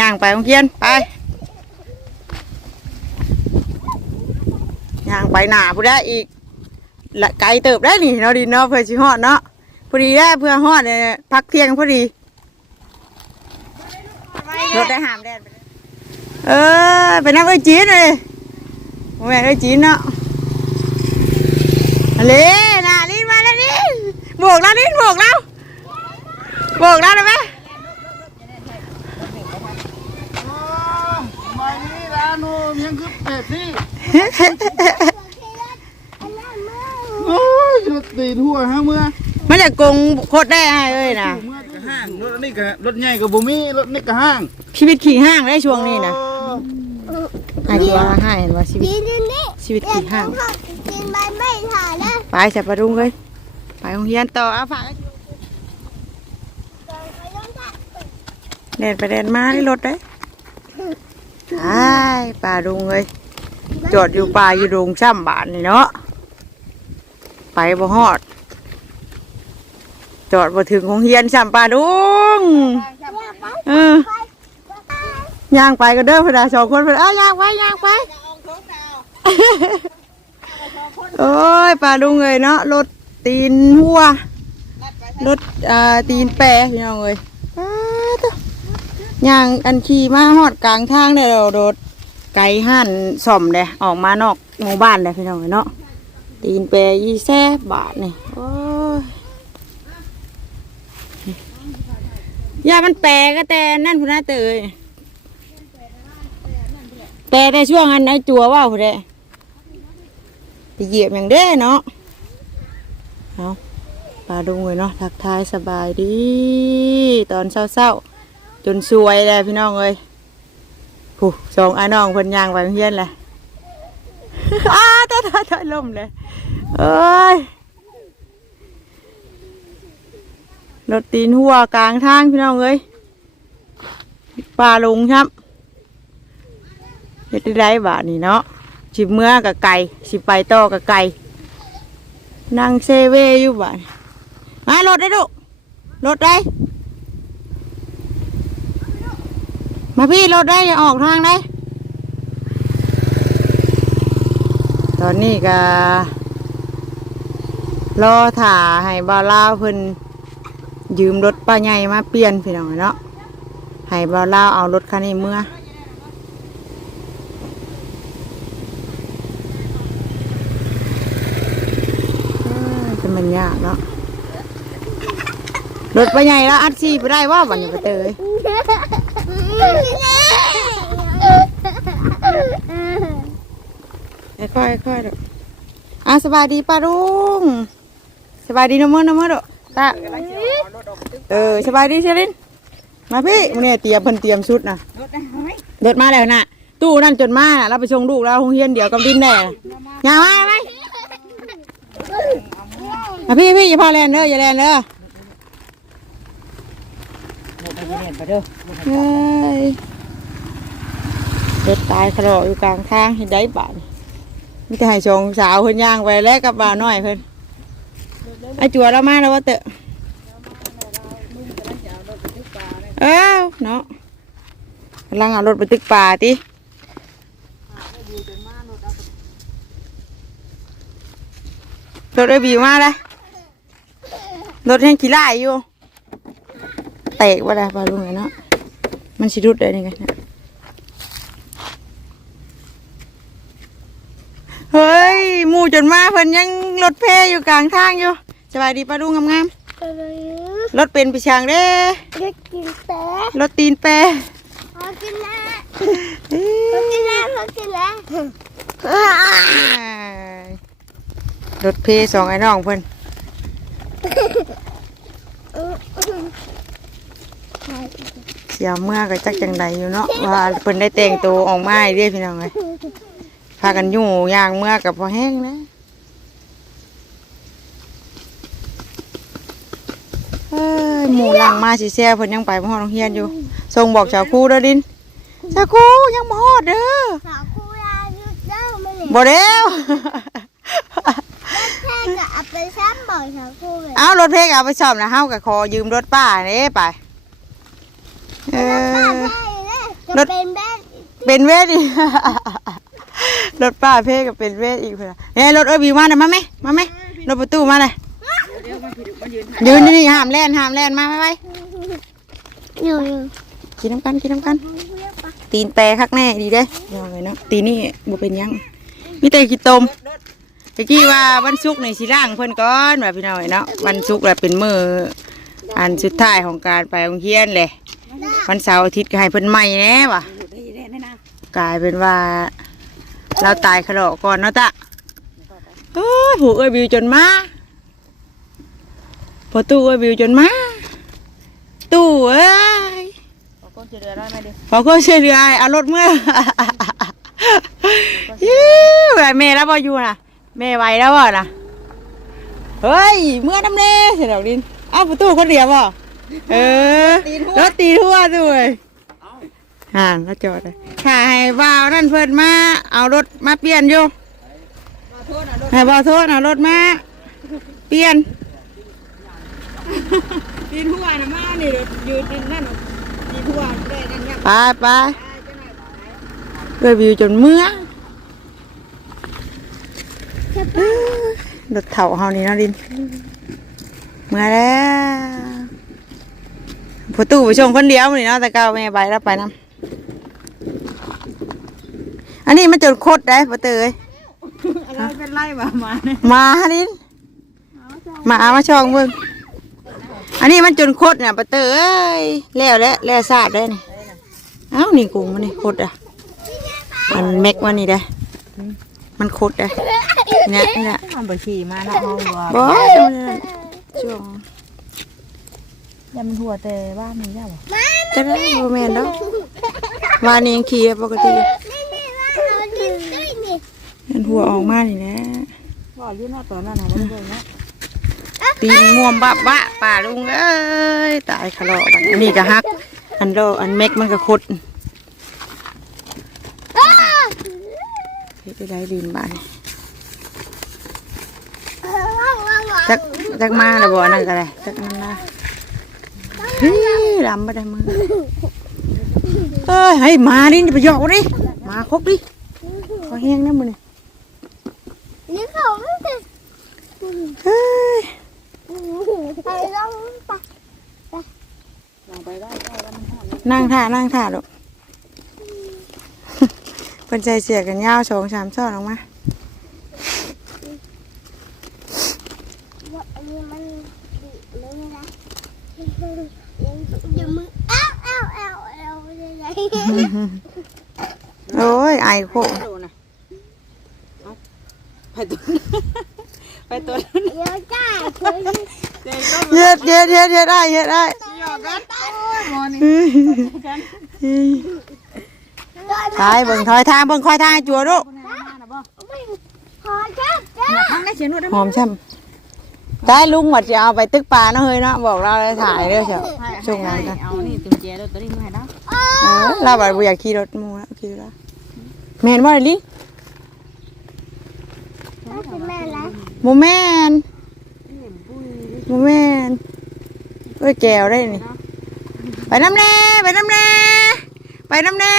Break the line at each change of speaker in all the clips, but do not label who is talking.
ย่างไปโรงเรียนไปย่างไปหนาผู้ได้อีกละไกลเติบได้นี่เนาะดินเนาะเพื่อชิฮอดเนาะพอดีได้เพื่อฮอดเนี่ยพักเที่ยงพอดีรถได้หามแดนเออไปนั่งไอ้จีนเลยแม่ไอ้จีนเนาะเลน่ะลินมาแล้วลินบวกแล้วลินบวกแล้วบวกแล้วได้ไหม
มานี่ร้านโน้ม ยังคือเป็ดนี่โอ้ยรถตีนหัวฮะเมื่อ
มันจะกงโคตรได้ให้เลยนะ
เมื่อก็ห้างรถอันนี้ก็รถใหญ่กับบุมีรถนี่ก็ห้าง
ชีวิตขี่ห้างได้ช่วงนี้นะไอ้ที่ว่าให้เห็นว่าชีวิต
ดีนี่นี่
ชีวิตขี่ห้าง
กินใบไม่ถ่ายนะ
ไปใส่ปลาดุงเลยไปโรงเรียนต่อเอาฝากไว้เดินไปเดินมาได้รถได้ ไอ้ปลาดุงเลยจอดอยู่ป่าอยู่ดุงช่ำบานนี่เนาะไปบ่ฮอด จอดบ่ถึงโรงเรียนช่ำปลาดุงเออย่างไปก็เด้อพนดาสองคนพนดาอ้าย่างไปย่างไปโอ้ยปลาดุงเลยเนาะรถตีนหัวรถตีนแปรพี่น้องเลย ย่างอันขี่มาฮอดกลางทางเนี่ยเราโดดไก่ห่านซ่อมเลยออกมานอกหมู่บ้านเลยพี่น้องเนาะตีนแปรยี่แซ่บาทนี่โอ้ยยามันแปรก็แต่นั่นพุ่นนะเตยแปรแต่ช่วงอันไอจัวว่าวพุ่นเด้ไปเหยียบอย่างเด้เนาะเอาปลาดุงเลยเนาะทักทายสบายดี ตอนเศร้าๆ จนสวยเลยพี่น้องเอ้ยผู้สองไอ้น้องเพิ่นย่างไปเพียนเลยอ้าตายตายตายล่มเลยเอ้ยรถตีนหัวกลางทางพี่น้องเอ้ยปลาลงครับเฮ็ดได้ไรบาทนี่เนาะสิเมื่อกับไก่สิไปต่อกับไก่นั่งเซเวอยู่บ้านมารถได้ดูรถได้ มาพี่รถได้อย่าออกทางได้ ตอนนี้ก็รอถ่าให้บาวลาเพิ่นยืมรถป้าใหญ่มาเปลี่ยนพี่น้องเนาะให้บาวลาเอารถคันนี้เมื่อเอ้ยจะมันยากเนาะรถไปใหญ่แล้วอัดซีไปได้ว่าวันนี้ไปเตย ค่อยๆค่อยๆดูอะสบายดีป้าลุงสบายดีน้ำมือน้ำมือดูตาเออสบายดีเชลินมาพี่มันเนี่ยเตรียมเพิ่นเตรียมชุดนะรถมาแล้วน่ะตู้นั่นจนมาน่ะเราไปชงลูกแล้วคงเฮียนเดี๋ยวกับดินแน่อย่ามาไหมอะพี่พี่อย่าพอแลนเด้ออย่าแลนเด้อเฮ้ยรถตายขลออยู่กลางทางเห็นได้บาดไมแต่จะให้ชงสาวเพิ่นย่างไปแล้วกับบาน้อยเพิ่นไอจัวเรามาแล้วว่าเตอะเอ้าเนาะกำลังเอารถไปตึกป่าติรถไอบิวมาเลยรถแห้งขี้ไล่อยู่เตะว่าได้ปลาลุงเนาะมันสิรุดได้นี่กันนะเฮ้ย หมู่จนมาเพิ่นยังรถเพอยู่กลางทางอยู่สบายดีปลาลุงงามๆรถเป็นไปช่างเด้
จะกินแต่
รถตีนแปร
พอกินแล้ว
เอ้
พอยกินแล้วพอกินแล้ว
รถเพสองไอ้น้องเพิ่นเสียเมื่อก็จักจังใดอยู่เนาะว่าเพิ่นได้แต่งตัวออกมาให้เด้พี่น้องเอ้ย พากันอยู่ย่างเมื่อกับพอแห้งนะเอ้ยหมู่หลังมาสิแซ่เพิ่นยังไปบ่ฮอดโรงเรียนอยู่ส่งบอกชาวครูเด้อดินชาวครูยังบ่ฮอดเด้อ
สาวคู่ยายุดเด้ามาเลย
บ่แล้ว
แค่จะเอาไปซ้ำบ่อยสาวคู่เลย
เอารถเพกเอาไปซ่อมนะเฮาก็ขอยืมรถป้าเด้ไปเอ
ป้า
อ
ไปได้จะเป็นแม่
เป็นเวทอีก รถป้าเพ่ก็เป็นเวทอีกเพื่อนเฮ้ยรถเอ้ยบิวมาหน่อยมาไหมมาไหมรถประตูมาเลยยืนนี่ห้ามแล่นห้ามแล่นมาไปไป
อยู่อยู่
กินน้ำกันกินน้ำกันตีนแปรคักแน่ดีเด้ยองเลยเนาะตีนี่บ่เป็นหยังมีแต่ขี้ตมตะกี้ว่าวันศุกร์ในสิล่างเพิ่นก่อนว่าพี่น้อยเนาะวันศุกร์แหละเป็นมื้ออันสุดท้ายของการไปโรงเรียนเลยวันเสาร์อาทิตย์ก็ให้เพิ่นใหม่แน่ว่ะกลายเป็นว่า เราตายขะเลาะก่อนเนาะตะโอ้ยผูกเอ้ยบิวจนมาพอตู้เอ้ยบิวจนมาตู้เอ้ยพอก็ช่วยเหลือเอารถเมื่อยิ้วแบบแม่แล้วบออยู่นะแม่ไหวแล้วบ่นะเฮ้ยเมื่อน้ำเน่เสียดอกดินเอ้าประตูคนเดียวบ่เออรถตีทั่วด้วย ห่านแล้วจอดเลยถ้าให้บ่าวนั่นเพิ่นมา เอารถมาเปลี่ยนอยู่ให้บ่าวโทษเอารถมา เปลี่ยน
ตีนหัวนะมานี่อยู่นั่นตีนหัวได้นั่นเนี่ย
ไปไปด้วยวิวจนเมื่อรถเถาเฮานี่เนาะดิน เมื่อแล้วพอตู้ไปชงคนเดียวนี่เนาะแต่เก้าแม่ใบแล้วไปน้ำ อันนี้มันจนโคตรได้ปะเตย
อะไรเป็นไรมามาเนี่ย
มาดินมามาช่องมึงอันนี้มันจนโคตรเนี่ยปะเตยเอ้ยแล้วแล้วแล้วสาดได้นี่เอ้านี่กูมันนี่โคตรอะมันเม็กมันนี่ได้อมันโคตรได้อเนี่ยนี่แหละ
ทำบะชีมาเนาะเอาว่า
บอสช่วง
อย่ามันหัวแต่บ้านนี้ได้ป่ะ
จะได้โมเมนต์แล้ววานนี้ยังขี่ปกติ
นี่นี่ว่าเอาดินด้วยนี่
ยันหัวออกมานี่นะ
ว่าอยู่เนาะตอนนั้นน่ะมันเลยเนาะ
ตีนม่วมบะบะป่าลุงเอ้ยตายขะเลาะบัดอันนี้ก็ฮัก อันโดอันเม็กมันก็คดเฮ็ดได้ดินบ้าน
ว่างว่างว่าง
จักจักมาแล้วบ่อันนั่นก็ได้จักมันนะเฮ้ยลำบ่ได้มึงเอ้ยให้มาดิอย่าไปหยอกดิมาคกดิขอแห้งนะมึงนี่
นี่เขาไม่เป็น
เฮ้ย
ไปลองไป
ลองไปได้ได้แล้วมันหัน
นั่งท่านั่งท่าลูกเป็นใจเสียกันยาวสองสามซ้อนออกมา
ว่าอันนี้มันดีเลยนะเดี๋ยวมืออ้าวอ้าวอ้าวอ้าวอะไร
โอ้ยไอโคก
ดูนะเอา ไปตัวไปตัว
เดี๋ยวจ้าคือ
เด็กก็
เย็ดเย็ดเย็ดเย็ดได้เย็ดได้
หยอกกันมอนี่
ตายเบิ่งถอยทางเบิ่งคอยทางให้จัวลูก
พอจ้าจ้า
ทางได้เสียงนวดได้
หอมช่ำได้ลุงหมดจะเอาไปตึกปลาเนาะเฮ้ยเนาะบอกเราเลยถ่ายเด้อเชียวช่วงนั้นกัน
เอานี่ตุ้งเจแล้วตัวนี้มาให้เรา
เออเราแบบอยากขี่รถหมูแล้วขี่แล้วแมนว่าลิ
เป็นแม่แล้ว
โมแมนโมแมนเอ้ยแก้วได้นี่ ไปน้ำแน่ไปน้ำแน่ไปน้ำแน่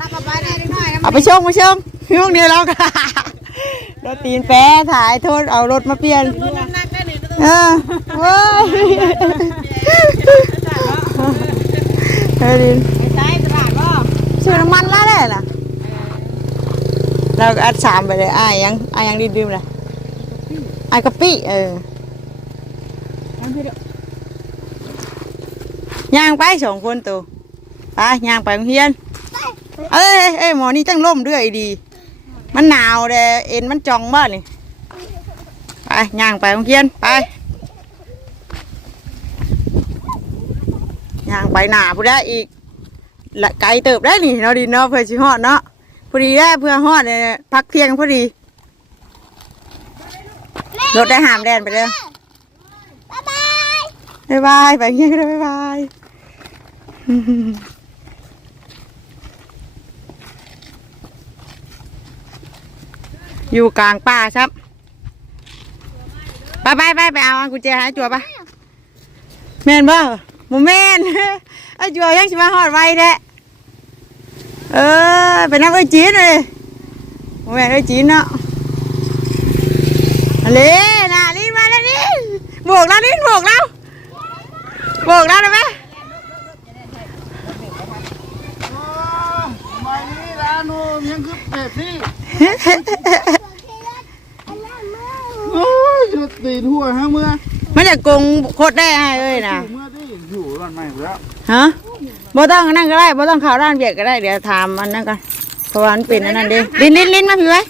นักกระบายได้หน่อย
เอาไปชงไปชงช่วงเดียวเราก็รถตีนแปะถ่ายโทษเอารถมาเปลี่ยน
น้ำหนักได้หนึ่ง
เออเว้ยเฮ้ยดิน
ไปใช้ตลาดบ่
ซื้อน้ำมันแล้วแหละล่ะ เราก็อัดสามไปเลยอ้ายยังอ้ายยังดื่มๆเลยอ้ายกะปิเออ
ยังพี่เด้
ย่
อา
งไปสองคนตัวไปย่างไปโรงเรียนเอ้ยเอ้ยหมอนี่จังล่มเรื่อยดี มันหนาวเลยเอ็นมันจองบ้านนี่ไปย่างไปโรงเรียนไปย่างไปหนาพูดได้อีกละไกลเติบได้นี่เนาะดินเนาะเพื่อชิฮอดเนาะพ อดีได้เพื่อฮอดเนี่ยพักเที่ยงพอดีรถได้หามแดนไปเลย
บ๊ายบาย
บ๊ายบายไปเงี้ยก็ได้บ๊ายบายอยู่กลางป่าครับไปไปไปไปเอากุญแจหายจัวปะแม่นบ่โมแม่นไอ้จัวยังสิมาหอดไว้แท้ เออเป็นน้ำไอ้จีนเลยโอ้แม่ไอ้จีนเนาะอันนี้น่ะลิ้นมาแล้วลิ้นบวกแล้วลิ้นบวกแล้วบวกแล้วได้ไหม
ทำไมนี่ร้านโน้มยังคือเป็ดนี่
อันนั้นมือ
โอ้ยรถตีนหัวฮะเมื่อ
มันจะโกงโคตรได้ให้เอ้ยนะ
เมื่ อที่อยู่ร้านใหม่แล้ว
ฮะบ่ต้องอันนั่นก็ได้บ่ต้องข่าวด้านเบียดก็ได้เดี๋ยวถามอันนั้นก่อนเพราะว่ามันเป็นอันนั้นเดิลิ้นลิ้นลิ้นมาพี่ไว้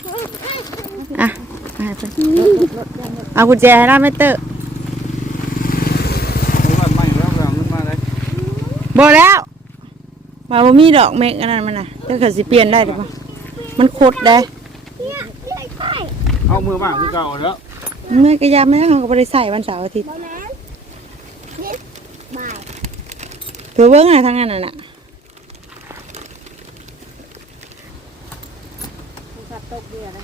อะเอาให้เพิ่นเอากุญแจให้ร้านไม่เตอร์
ร้านใหม่แล้วเรามันมาเลย
บ่แล้วว่าบ่มีดอกเมกอันนั้นมันน่ะเจ้าก็สิเปลี่ยนได้หรือเปล่ามันโคตรได้
เนี่ยเนี่ยใช่
เอามือมาคือเก่าแล้ว
เมื่อกระยาไม่ได้เขาก็บ่ได้ใส่วันเสาร์อาทิตย์
บอนั้นนี่บ่าย
เพื่อเบิ่งน่ะทางนั้นน่ะน่ะ
ผู้สับตกเรือนะ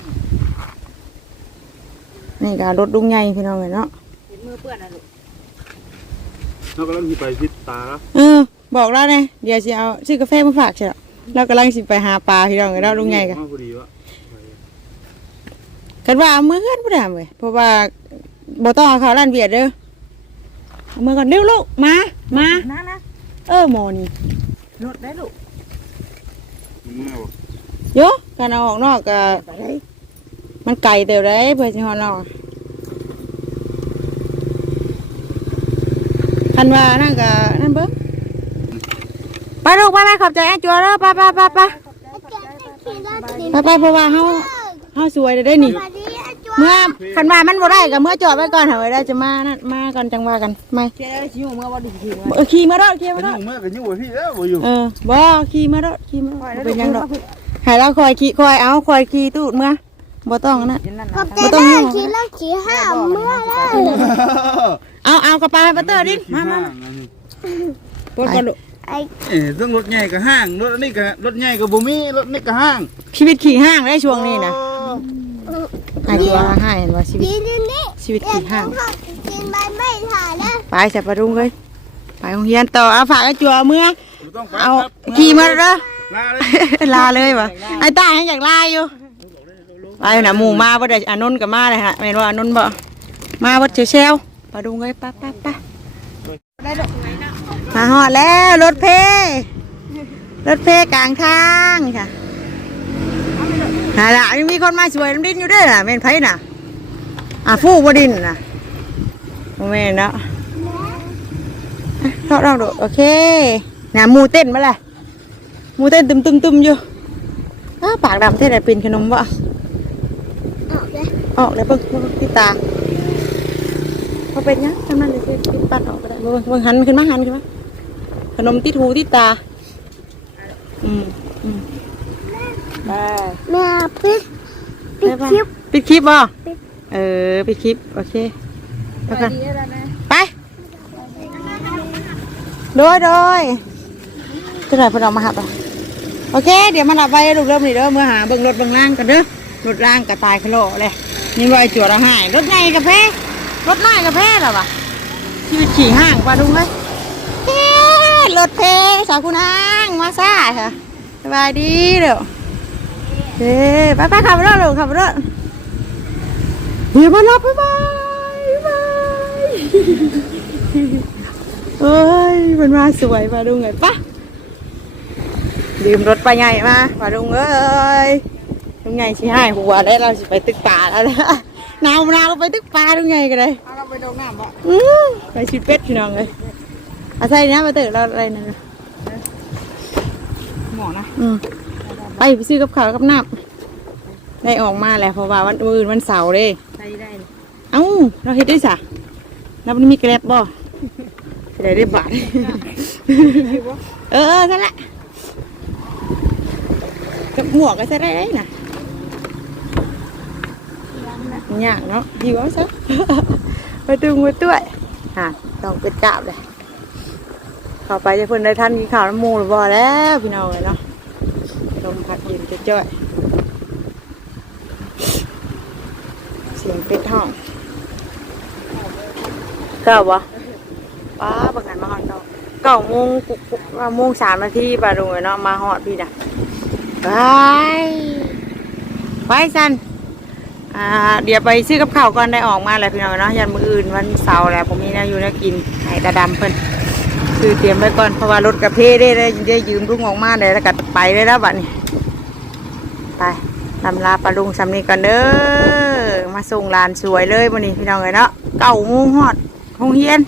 นี่ก็รถลุงใหญ่พี่น้องเอ้ยเนาะ
เห็นมือเปื้อนนะลูก
เรากำลังที่ไปพิษตา
เออ บอกแล้วเนี่ยเดี๋ยวสิเอาซื้อกาแฟมาฝากใช่หรอเรากำลังสิไปหาปลาพี่น้องเอ้ยเนาะลุงใหญ่กัน
มาพอดีวะ
กันว่าเอามือเฮือนบ่ได้เว้ยเพราะว่าบ่ต้องเอาเขาร้านเบียดเด้อเอามือก่อนเร็วลูกมา มา
นะนะ
เออหมอนี่
รถได้ลูก
เมื่อวะ
โยการเอาออกนอกก็มันไกลเติบได้เพื่อสิฮอดนอกคันว่านั่นก็นั่นเบิ่งไปลูกไปไปขอบใจไอ้จัวเด้อไปไปไปไป
ไอ้แกขี่รถขี่
ไปไปเพราะว่าเฮาเฮาสวยได้นี่
มาดิไอ้จัว
เมื่อคันว่ามันบ่ได้ก็เมื่อจอดไว้ก่อนเถอะได้จะมานั่นมาก่อนจังว่ากันไม่
เชื่อได้ชิวเมื่อวันดีถึงว่า
เออขี่มาเด้อขี่มา
เป็น
เด้อ
อยู่เมื่อกันอยู่พี่แล้วบ่อยู่
เออบ่ขี่มาเด้อขี่มาเด้อบ่เป็นหยังดอกให้เราคอยขี่คอยเอาคอยขี่ตูดเมื่อบ่ต้องนั่น
เห็นนั่น
ขอบ
นะ
ใจ
บ่ต้อง
ได้
ยุ่ง
ขี่รถขี่ห้ามเมื่อเลย
เอาเอากระเป๋าให้ปัตเตอร์ดิมามา
ปวดกันลูก
ไอ้
เอ๋ต้องรถใหญ่กับห้างรถอันนี้กับรถใหญ่กับบ่มีรถนี่กับห้าง
ชีวิตขี่ห้างได้ช่วงนี้นะ ให้ตัวให้เห็นว่าชีวิต
ดีนี่นี่
ชีวิต
เด็
ขี่
ก
ห้าง
เขากินใบไม่ถ่ายแล้ว
ไปจับปลาดุงเลยไปโรงเรียนต่อเอาฝากไอ้จัวเมื่อ
ต้องไป
เอา
ครับ
ขี่มาเด้อ
ลาเลย
ลาเลยวะไอ้ตาให้อยากลาอยู่ลาอยู่นะหมู่มาบ่ได้อานนท์ก็มาเลยฮะแม่นว่าอานนท์บ่มาบ่เชียวเชลปลาดุงเลยไป้าป้าป้า
ได้ลูก
มาฮอดแล้วรถเพรถเพกลางทางค่ะ ฮาละยังมีคนมาช่วยน้ำดินอยู่เด้วยน่ะแม่นไผน่ะ อะฟูบ่ดินน่ะบ่แม่นเนาะอะลองดูโอเคน่ะหมูเต้นมาล่ะหมูเต้นตึมๆๆอยู่อ้าปากดำเท่ไหนเป็นขนมบ่
ออกเลย
ออกเลยเบิ่งเบิ่งที่ตาเขาเป็นยังทำนั่นเลยสิปิดปัดออกก็ได้เบิ่งเบิ่งหันขึ้นมาหันขึ้นมาขนมติดหูติดตา อืมอืม
ไป
แม่ปิดปิดคลิป
ปิดคลิปบ่
ปิด
เออปิดคลิปโอเคไป
ไป
กัน
ดีแล้วนะ
ไปโดยโดยจะได้เพนเอามาหับอะโอเค เดี๋ยวมาดับไฟลูกเริ่มนี่เด้อเมื่อหาเบิ่งรถเบิ่งล่างกันเด้อรถล่างกระตายขะโหลเลยนี่ว่าไอ้จั่วเราหายรถใหญ่กระเพรถน้อยกระเพหรอวะชีวิตขี่ห้างปลาดุงเลยเฮ้รถเพสาวคุณนางมาซ่าค่ะสบายดีเด้อ เฮ้ไปไปขับรถลูกขับรถเดี๋ยวมารับบ๊ายบายบ๊ายบายเอ้ยมันมาสวยปลาดุงไงปะดื่มรถไปใหญ่มาป่าลุงเอ้ยลุงใหญ่สิให้หัวได้เราสิไปตึกป่าแล้วนะหนาวหนาวไปตึกป่าลุงใหญ่กันเลย
เอาเราไปดงน้ำบ่
อือไปชิดเป็ดพี่น้องเลยอาศัยนะมาตึกเราอะไรนั่นน่ะ
หมอนะ
อืม ไปไปซื้อกับข้าวกับน้ำได้ออกมาแล้วเพราะว่าวันอื่นวันเสาร์เด้
ได้ได้
เอ้าเราเฮ็ดได้สะแล้วมันมีแกร็บบ่สิได้ได้บาทเออเออนั่นแหละกับหมวกก็ใส่ได้เลยนะยากเนาะหิวเอาซะมาดึงมาด้วยอะต้องเป็นกราบเลยเข้าไปจะเพิ่นได้ท่านกินข้าวน้ำมูหรือบ่แล้วพี่น้องเลยเนาะล มพัดเย็นจะจ้อย เสียงเป็ดห้องเก้าวบ่ป้าบังกันมาหอนดอกเก้าโมงกุกกุกว่าโมงสามนาทีปลาดุงเนาะมาหอดพี่นะไปไปสันอ่าเดี๋ยวไปซื้อกับข้าวก่อนได้ออกมาแล้วพี่น้องเนาะยันมืออื่นวันเสาร์แล้วผมมีแนวอยู่แนวกินให้ตาดำเพิ่น ซื้อเตรียมไว้ก่อนเพราะว่ารถกระเพได้ได้ได้ยืมลุงออกมาได้แล้วก็ไปเลยแล้วบัดนี้ไปลำลาปลาลุงสำนีก่อนเด้อมาส่งลานสวยเลยวันนี้พี่น้องเลยเนาะเก้าโมงฮอดหงเฮียน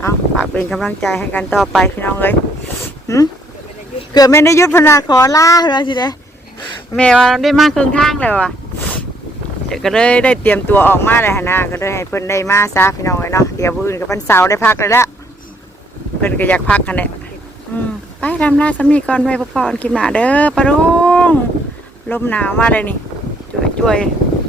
เอาฝากเป็นกำลังใจให้กันต่อไปพี่น้องเลยหึเกิดแม่ได้ยุดพนาขอลาแล้วสิเด้แม่ว่าได้มาครึ่งทางแล้วว่ะเดี๋ยวก็เลยได้เตรียมตัวออกมาเลยฮะนะก็เลยให้เพิ่อนได้มาซะพี่น้องเลยเนาะเดี๋ยวมื้ออื่นกับวันเสาร์ได้พักเลยละ เพิ่นก็อยากพักกันแหละอืมไปลำลาสำนีก่อนไว้พอๆกินคลิปหนาเด้อปลาลุงลมหนาวมากเลยนี่ จ่วยๆ